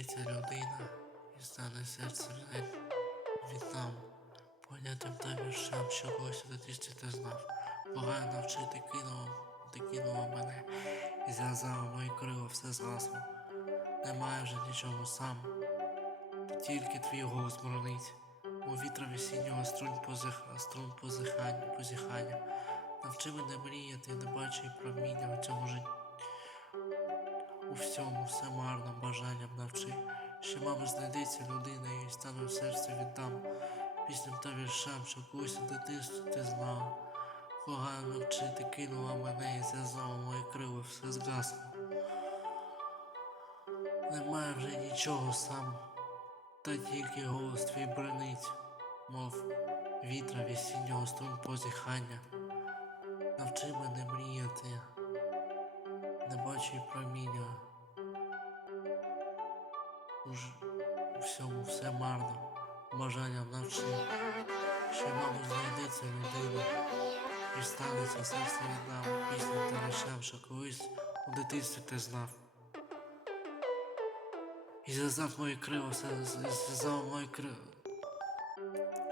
зустріться людина і стане серцем вітам, нам, понятим та віршам що чогось трішки ти знав. Бога навчити кинув, ти кинула мене і зв'язала мої крила все згасло. Немає вже нічого сам, тільки твій голос боронить. У вітрові сінього струн позих... струн позихання, позіхання. Навчи мене мріяти, не бачи проміння в цьому житті. У всьому все марно, бажанням навчи. Ще, мабуть, знайдеться людина, і стану серце віддам. Пісням та віршам, що колись у дитинстві ти знала. Благаю навчити, кинула мене і зв'язала мої крила, все згасло. Немає вже нічого сам, та тільки голос твій бренить, мов вітра весіннього струн позіхання. Не проміння. Уж всьому все марно, бажанням навчи, що, мабуть, знайдеться людина, і станеться серце віддам, пісням та речам, що колись у дитинстві ти знав. І зв'язав мої крила, зв'язав мої крила.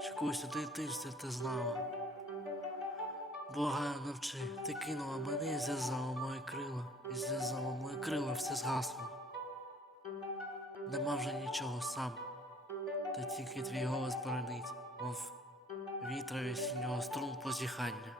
Що колись у дитинстві ти знала. Бога навчи, ти кинула мене і зв'язала моє крила, і зв'язала моє крила, все згасло. Нема вже нічого сам, та тільки твій голос боронить, мов вітра сінього струн позіхання.